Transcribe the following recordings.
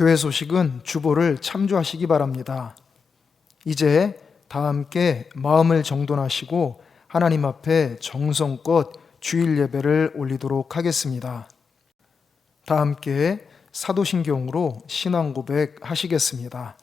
교회 소식은 주보를 참조하시기 바랍니다. 이제 다 함께 마음을 정돈하시고 하나님 앞에 정성껏 주일 예배를 올리도록 하겠습니다. 다 함께 사도신경으로 신앙 고백 하시겠습니다.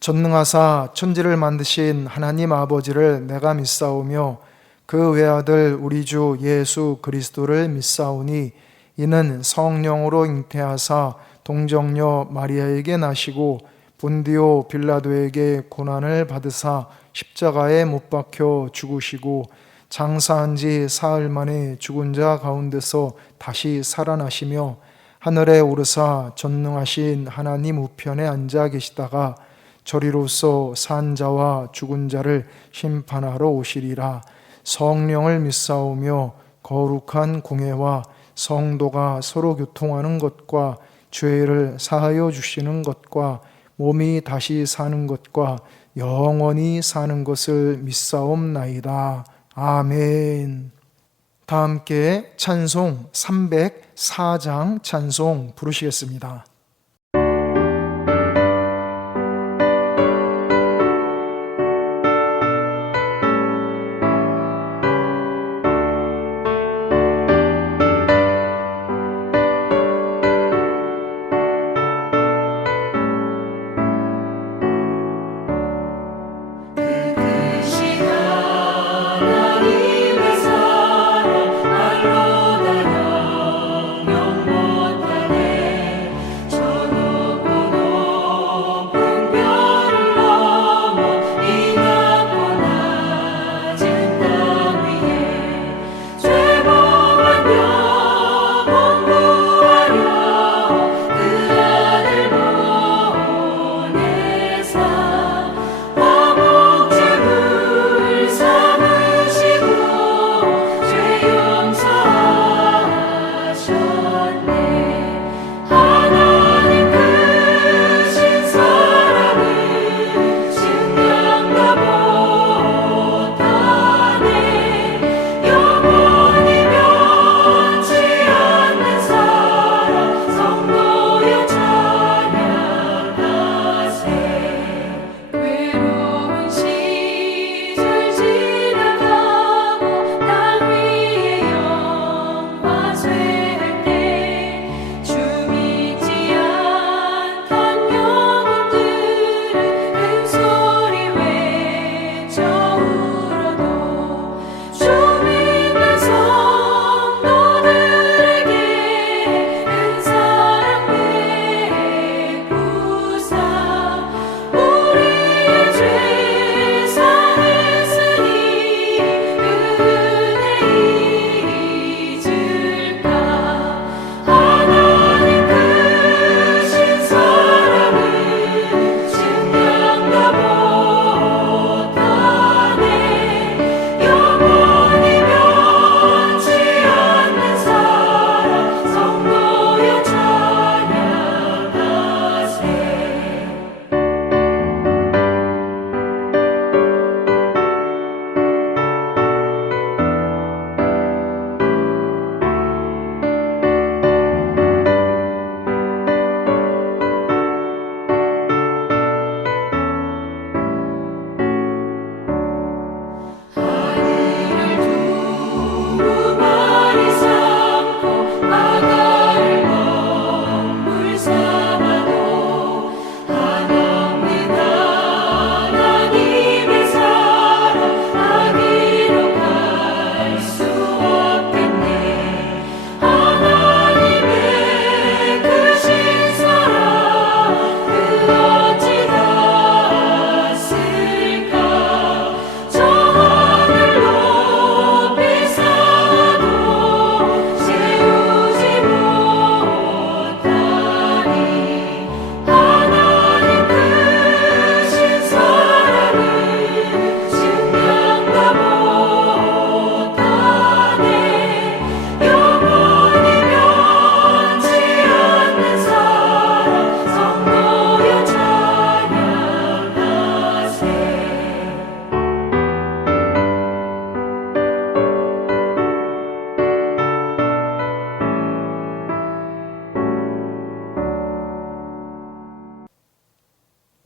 전능하사 천지를 만드신 하나님 아버지를 내가 믿사오며 그 외아들 우리 주 예수 그리스도를 믿사오니 이는 성령으로 잉태하사 동정녀 마리아에게 나시고 본디오 빌라도에게 고난을 받으사 십자가에 못 박혀 죽으시고 장사한 지 사흘 만에 죽은 자 가운데서 다시 살아나시며 하늘에 오르사 전능하신 하나님 우편에 앉아 계시다가 저리로서 산 자와 죽은 자를 심판하러 오시리라. 성령을 믿사오며 거룩한 공회와 성도가 서로 교통하는 것과 죄를 사하여 주시는 것과 몸이 다시 사는 것과 영원히 사는 것을 믿사옵나이다. 아멘. 다 함께 찬송 304장 찬송 부르시겠습니다. 주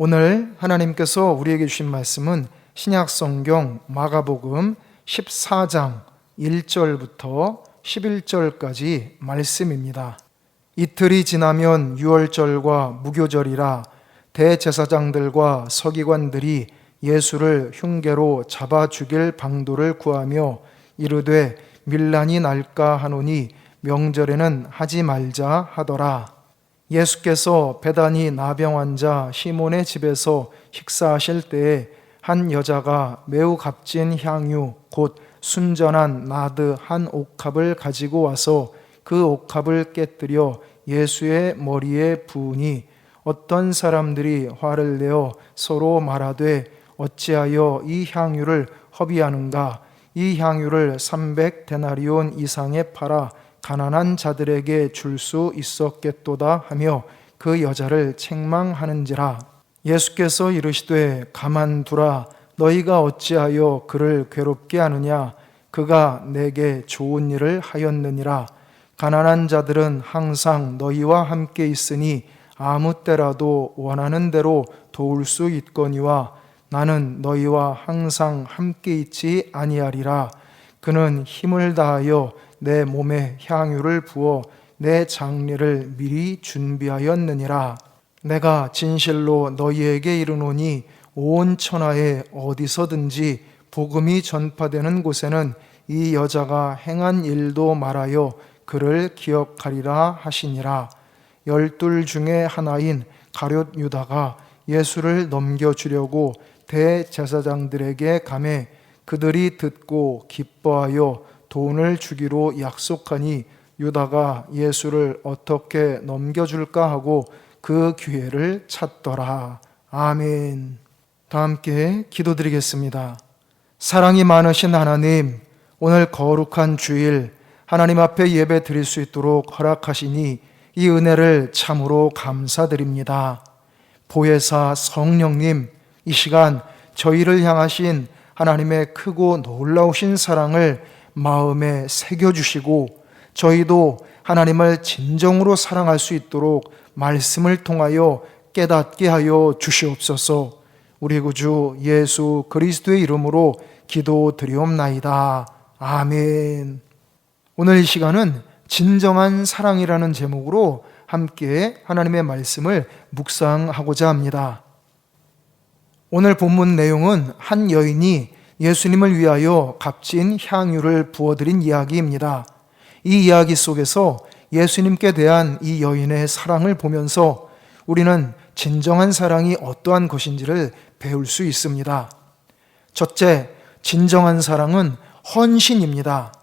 오늘 하나님께서 우리에게 주신 말씀은 신약성경 마가복음 14장 1절부터 11절까지 말씀입니다. 이틀이 지나면 유월절과 무교절이라 대제사장들과 서기관들이 예수를 흉계로 잡아 죽일 방도를 구하며 이르되 밀란이 날까 하노니 명절에는 하지 말자 하더라. 예수께서 베다니 나병 환자 시몬의 집에서 식사하실 때에 한 여자가 매우 값진 향유 곧 순전한 나드 한 옥합을 가지고 와서 그 옥합을 깨뜨려 예수의 머리에 부으니 어떤 사람들이 화를 내어 서로 말하되 어찌하여 이 향유를 허비하는가? 이 향유를 300데나리온 이상에 팔아 가난한 자들에게 줄 수 있었겠도다 하며 그 여자를 책망하는지라. 예수께서 이르시되 가만두라. 너희가 어찌하여 그를 괴롭게 하느냐? 그가 내게 좋은 일을 하였느니라. 가난한 자들은 항상 너희와 함께 있으니 아무 때라도 원하는 대로 도울 수 있거니와 나는 너희와 항상 함께 있지 아니하리라. 그는 힘을 다하여 내 몸에 향유를 부어 내 장례를 미리 준비하였느니라. 내가 진실로 너희에게 이르노니 온 천하에 어디서든지 복음이 전파되는 곳에는 이 여자가 행한 일도 말하여 그를 기억하리라 하시니라. 12 중에 하나인 가룟 유다가 예수를 넘겨주려고 대제사장들에게 가매 그들이 듣고 기뻐하여 돈을 주기로 약속하니 유다가 예수를 어떻게 넘겨줄까 하고 그 기회를 찾더라. 아멘. 다 함께 기도드리겠습니다. 사랑이 많으신 하나님, 오늘 거룩한 주일 하나님 앞에 예배 드릴 수 있도록 허락하시니 이 은혜를 참으로 감사드립니다. 보혜사 성령님, 이 시간 저희를 향하신 하나님의 크고 놀라우신 사랑을 마음에 새겨주시고 저희도 하나님을 진정으로 사랑할 수 있도록 말씀을 통하여 깨닫게 하여 주시옵소서. 우리 구주 예수 그리스도의 이름으로 기도드리옵나이다. 아멘. 오늘 이 시간은 진정한 사랑이라는 제목으로 함께 하나님의 말씀을 묵상하고자 합니다. 오늘 본문 내용은 한 여인이 예수님을 위하여 값진 향유를 부어드린 이야기입니다. 이 이야기 속에서 예수님께 대한 이 여인의 사랑을 보면서 우리는 진정한 사랑이 어떠한 것인지를 배울 수 있습니다. 첫째, 진정한 사랑은 헌신입니다.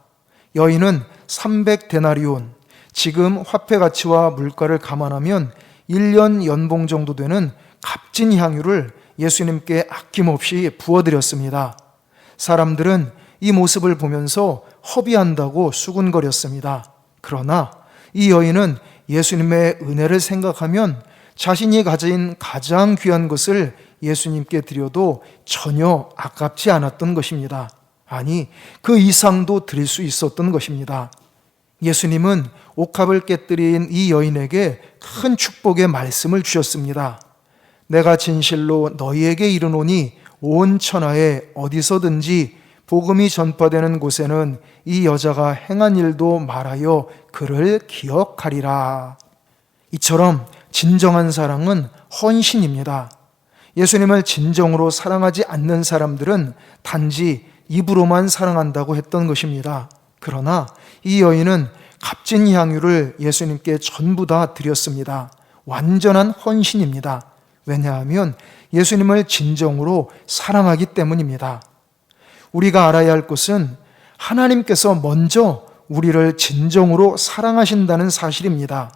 여인은 300데나리온, 지금 화폐 가치와 물가를 감안하면 1년 연봉 정도 되는 값진 향유를 예수님께 아낌없이 부어드렸습니다. 사람들은 이 모습을 보면서 허비한다고 수군거렸습니다. 그러나 이 여인은 예수님의 은혜를 생각하면 자신이 가진 가장 귀한 것을 예수님께 드려도 전혀 아깝지 않았던 것입니다. 아니, 그 이상도 드릴 수 있었던 것입니다. 예수님은 옥합을 깨뜨린 이 여인에게 큰 축복의 말씀을 주셨습니다. 내가 진실로 너희에게 이르노니 온 천하에 어디서든지 복음이 전파되는 곳에는 이 여자가 행한 일도 말하여 그를 기억하리라. 이처럼 진정한 사랑은 헌신입니다. 예수님을 진정으로 사랑하지 않는 사람들은 단지 입으로만 사랑한다고 했던 것입니다. 그러나 이 여인은 값진 향유를 예수님께 전부 다 드렸습니다. 완전한 헌신입니다. 왜냐하면 예수님을 진정으로 사랑하기 때문입니다. 우리가 알아야 할 것은 하나님께서 먼저 우리를 진정으로 사랑하신다는 사실입니다.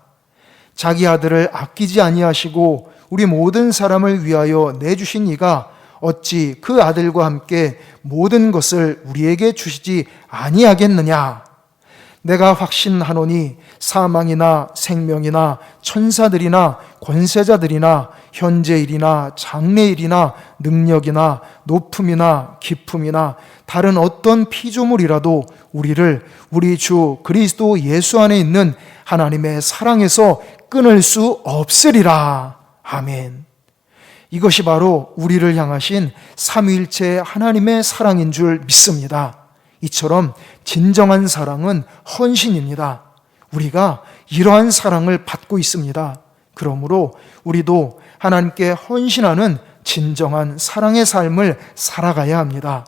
자기 아들을 아끼지 아니하시고 우리 모든 사람을 위하여 내주신 이가 어찌 그 아들과 함께 모든 것을 우리에게 주시지 아니하겠느냐? 내가 확신하노니 사망이나 생명이나 천사들이나 권세자들이나 현재일이나 장래일이나 능력이나 높음이나 깊음이나 다른 어떤 피조물이라도 우리를 우리 주 그리스도 예수 안에 있는 하나님의 사랑에서 끊을 수 없으리라. 아멘. 이것이 바로 우리를 향하신 삼위일체 하나님의 사랑인 줄 믿습니다. 이처럼 진정한 사랑은 헌신입니다. 우리가 이러한 사랑을 받고 있습니다. 그러므로 우리도 하나님께 헌신하는 진정한 사랑의 삶을 살아가야 합니다.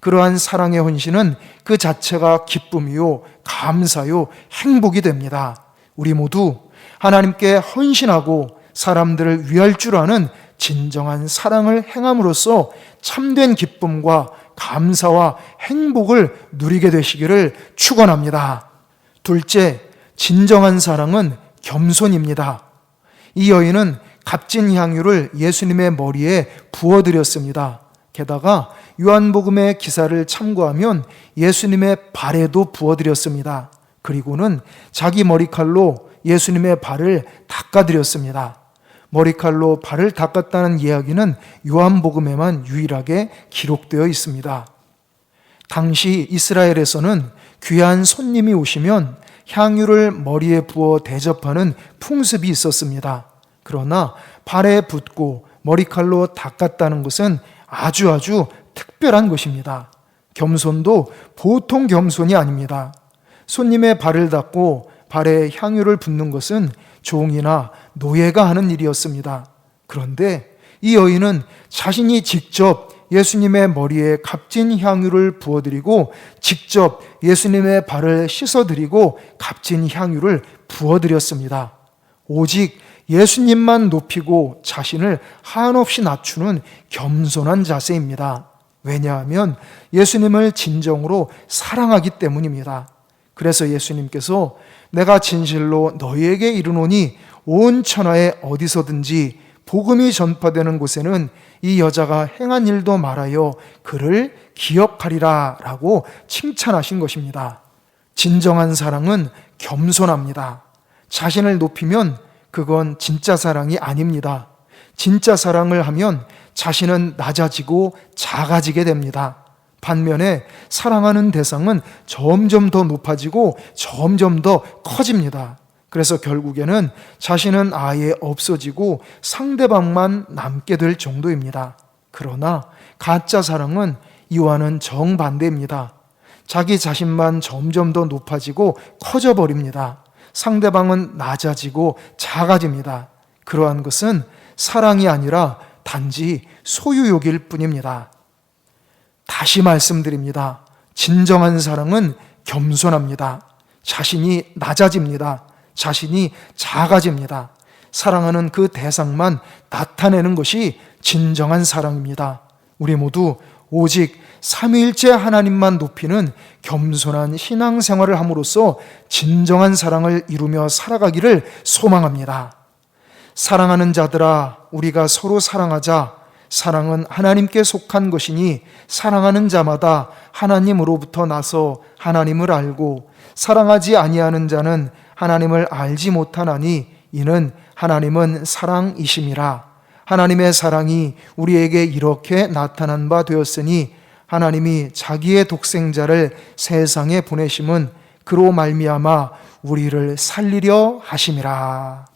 그러한 사랑의 헌신은 그 자체가 기쁨이요, 감사요, 행복이 됩니다. 우리 모두 하나님께 헌신하고 사람들을 위할 줄 아는 진정한 사랑을 행함으로써 참된 기쁨과 감사와 행복을 누리게 되시기를 축원합니다. 둘째, 진정한 사랑은 겸손입니다. 이 여인은 값진 향유를 예수님의 머리에 부어드렸습니다. 게다가 요한복음의 기사를 참고하면 예수님의 발에도 부어드렸습니다. 그리고는 자기 머리칼로 예수님의 발을 닦아드렸습니다. 머리칼로 발을 닦았다는 이야기는 요한복음에만 유일하게 기록되어 있습니다. 당시 이스라엘에서는 귀한 손님이 오시면 향유를 머리에 부어 대접하는 풍습이 있었습니다. 그러나 발에 붓고 머리칼로 닦았다는 것은 아주 특별한 것입니다. 겸손도 보통 겸손이 아닙니다. 손님의 발을 닦고 발에 향유를 붓는 것은 종이나 노예가 하는 일이었습니다. 그런데 이 여인은 자신이 직접 예수님의 머리에 값진 향유를 부어드리고 직접 예수님의 발을 씻어드리고 값진 향유를 부어드렸습니다. 오직 예수님만 높이고 자신을 한없이 낮추는 겸손한 자세입니다. 왜냐하면 예수님을 진정으로 사랑하기 때문입니다. 그래서 예수님께서 내가 진실로 너희에게 이르노니 온 천하에 어디서든지 복음이 전파되는 곳에는 이 여자가 행한 일도 말하여 그를 기억하리라 라고 칭찬하신 것입니다. 진정한 사랑은 겸손합니다. 자신을 높이면 그건 진짜 사랑이 아닙니다. 진짜 사랑을 하면 자신은 낮아지고 작아지게 됩니다. 반면에 사랑하는 대상은 점점 더 높아지고 점점 더 커집니다. 그래서 결국에는 자신은 아예 없어지고 상대방만 남게 될 정도입니다. 그러나 가짜 사랑은 이와는 정반대입니다. 자기 자신만 점점 더 높아지고 커져버립니다. 상대방은 낮아지고 작아집니다. 그러한 것은 사랑이 아니라 단지 소유욕일 뿐입니다. 다시 말씀드립니다. 진정한 사랑은 겸손합니다. 자신이 낮아집니다. 자신이 작아집니다. 사랑하는 그 대상만 나타내는 것이 진정한 사랑입니다. 우리 모두 오직 삼위일체 하나님만 높이는 겸손한 신앙생활을 함으로써 진정한 사랑을 이루며 살아가기를 소망합니다. 사랑하는 자들아, 우리가 서로 사랑하자. 사랑은 하나님께 속한 것이니 사랑하는 자마다 하나님으로부터 나서 하나님을 알고 사랑하지 아니하는 자는 하나님을 알지 못하나니 이는 하나님은 사랑이심이라. 하나님의 사랑이 우리에게 이렇게 나타난 바 되었으니 하나님이 자기의 독생자를 세상에 보내심은 그로 말미암아 우리를 살리려 하심이라.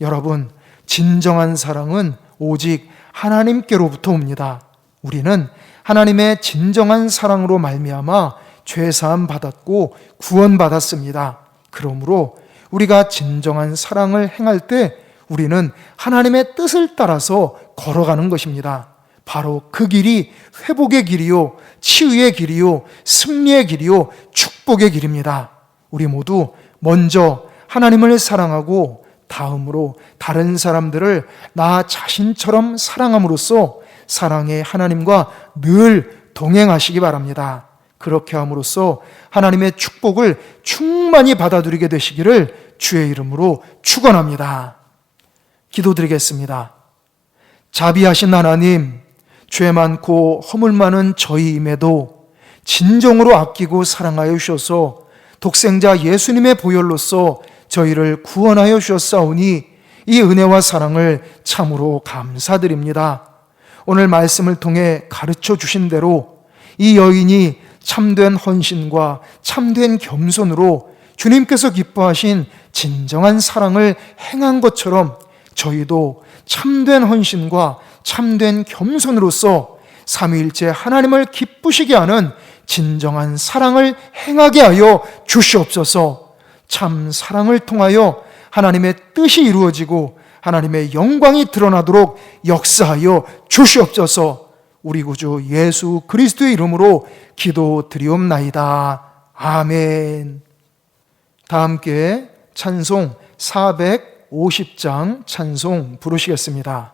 여러분, 진정한 사랑은 오직 하나님께로부터 옵니다. 우리는 하나님의 진정한 사랑으로 말미암아 죄사함 받았고 구원받았습니다. 그러므로 우리가 진정한 사랑을 행할 때 우리는 하나님의 뜻을 따라서 걸어가는 것입니다. 바로 그 길이 회복의 길이요, 치유의 길이요, 승리의 길이요, 축복의 길입니다. 우리 모두 먼저 하나님을 사랑하고 다음으로 다른 사람들을 나 자신처럼 사랑함으로써 사랑의 하나님과 늘 동행하시기 바랍니다. 그렇게 함으로써 하나님의 축복을 충만히 받아들이게 되시기를 주의 이름으로 축원합니다. 기도드리겠습니다. 자비하신 하나님, 죄 많고 허물 많은 저희임에도 진정으로 아끼고 사랑하여 주셔서 독생자 예수님의 보혈로서 저희를 구원하여 주셨사오니 이 은혜와 사랑을 참으로 감사드립니다. 오늘 말씀을 통해 가르쳐 주신 대로 이 여인이 참된 헌신과 참된 겸손으로 주님께서 기뻐하신 진정한 사랑을 행한 것처럼 저희도 참된 헌신과 참된 겸손으로서 삼위일체 하나님을 기쁘시게 하는 진정한 사랑을 행하게 하여 주시옵소서. 참 사랑을 통하여 하나님의 뜻이 이루어지고 하나님의 영광이 드러나도록 역사하여 주시옵소서. 우리 구주 예수 그리스도의 이름으로 기도드리옵나이다. 아멘. 다 함께 찬송 450장 찬송 부르시겠습니다.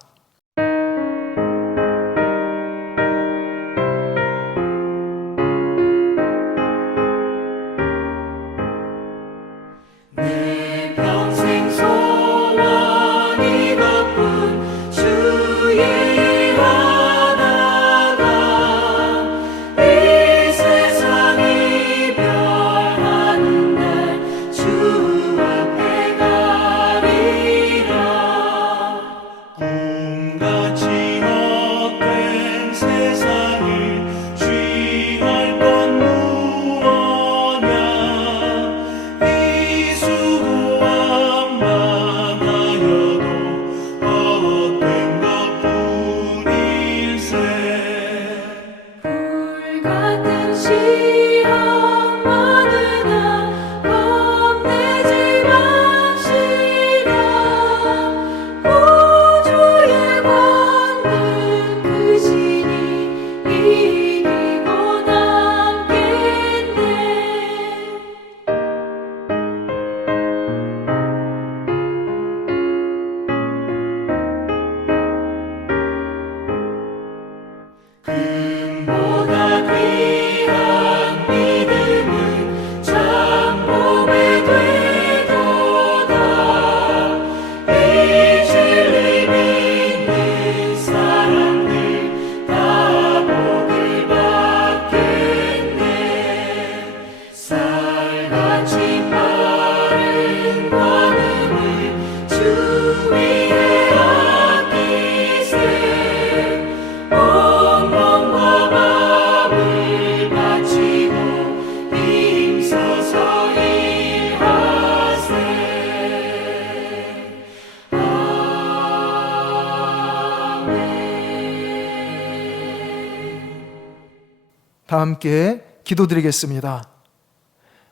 다 함께 기도드리겠습니다.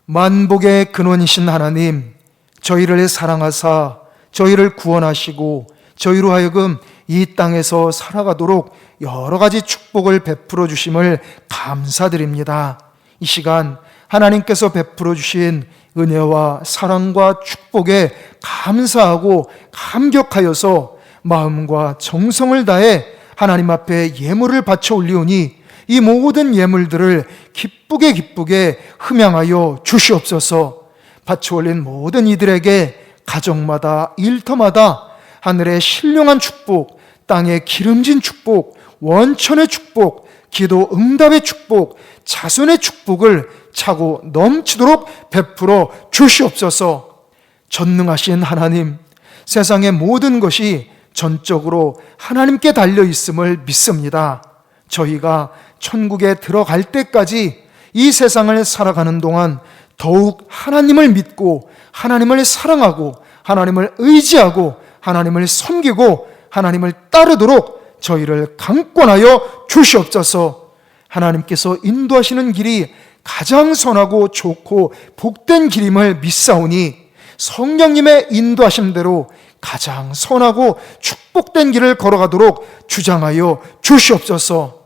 만복의 근원이신 하나님, 저희를 사랑하사 저희를 구원하시고 저희로 하여금 이 땅에서 살아가도록 여러 가지 축복을 베풀어 주심을 감사드립니다. 이 시간 하나님께서 베풀어 주신 은혜와 사랑과 축복에 감사하고 감격하여서 마음과 정성을 다해 하나님 앞에 예물을 바쳐 올리오니 이 모든 예물들을 기쁘게 흠양하여 주시옵소서. 바쳐 올린 모든 이들에게 가정마다 일터마다 하늘의 신령한 축복, 땅의 기름진 축복, 원천의 축복, 기도 응답의 축복, 자손의 축복을 차고 넘치도록 베풀어 주시옵소서. 전능하신 하나님, 세상의 모든 것이 전적으로 하나님께 달려 있음을 믿습니다. 저희가 천국에 들어갈 때까지 이 세상을 살아가는 동안 더욱 하나님을 믿고 하나님을 사랑하고 하나님을 의지하고 하나님을 섬기고 하나님을 따르도록 저희를 강권하여 주시옵소서. 하나님께서 인도하시는 길이 가장 선하고 좋고 복된 길임을 믿사오니 성령님의 인도하심대로 가장 선하고 축복된 길을 걸어가도록 주장하여 주시옵소서.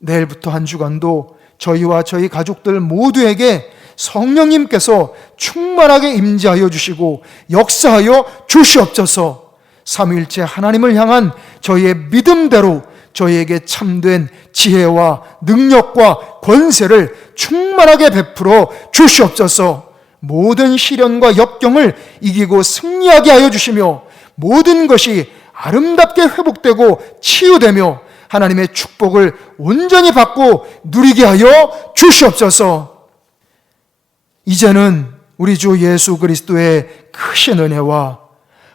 내일부터 한 주간도 저희와 저희 가족들 모두에게 성령님께서 충만하게 임재하여 주시고 역사하여 주시옵소서. 삼위일체 하나님을 향한 저희의 믿음대로 저희에게 참된 지혜와 능력과 권세를 충만하게 베풀어 주시옵소서. 모든 시련과 역경을 이기고 승리하게 하여 주시며 모든 것이 아름답게 회복되고 치유되며 하나님의 축복을 온전히 받고 누리게 하여 주시옵소서. 이제는 우리 주 예수 그리스도의 크신 은혜와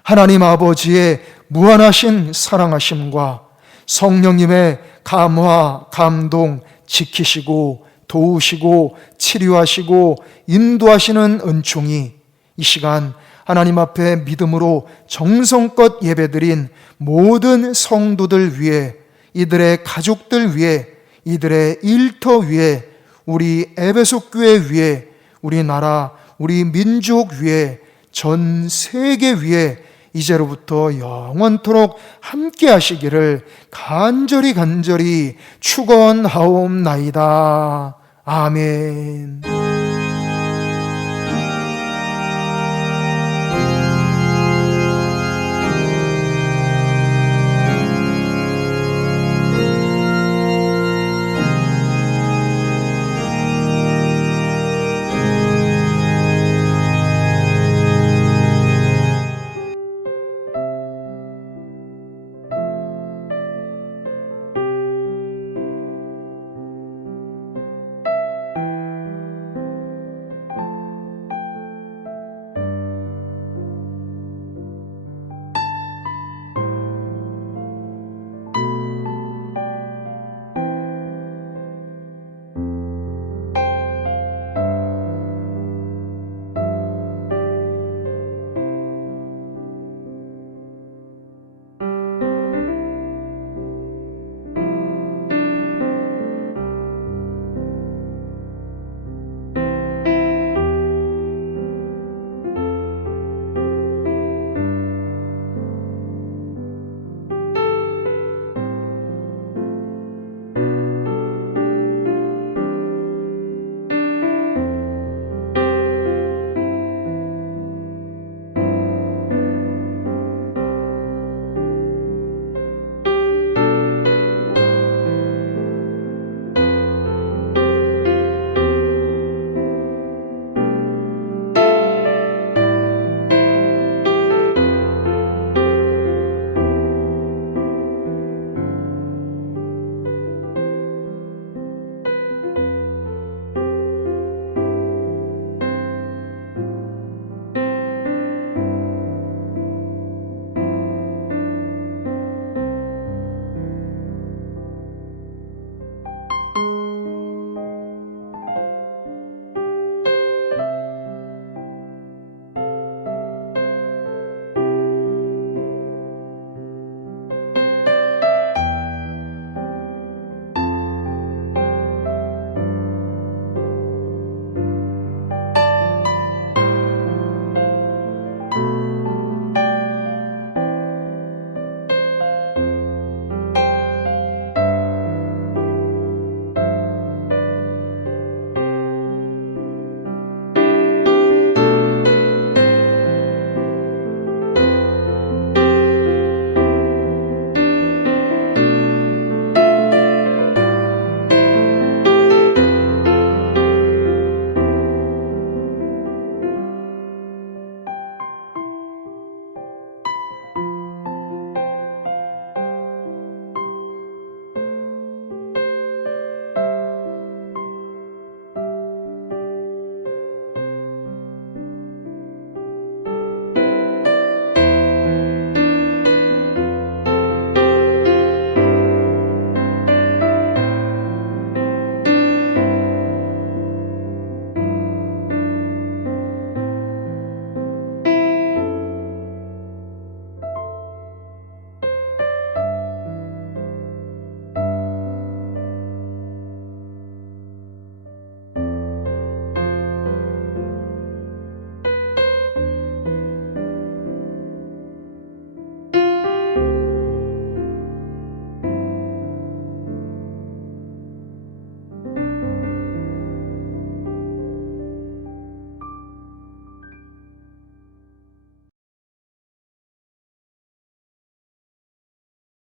하나님 아버지의 무한하신 사랑하심과 성령님의 감화, 감동, 지키시고 도우시고 치료하시고 인도하시는 은총이 이 시간 하나님 앞에 믿음으로 정성껏 예배드린 모든 성도들 위해, 이들의 가족들 위해, 이들의 일터 위해, 우리 에베소 교회 위해, 우리나라, 우리 민족 위해, 전 세계 위해 이제로부터 영원토록 함께 하시기를 간절히 축원하옵나이다. 아멘.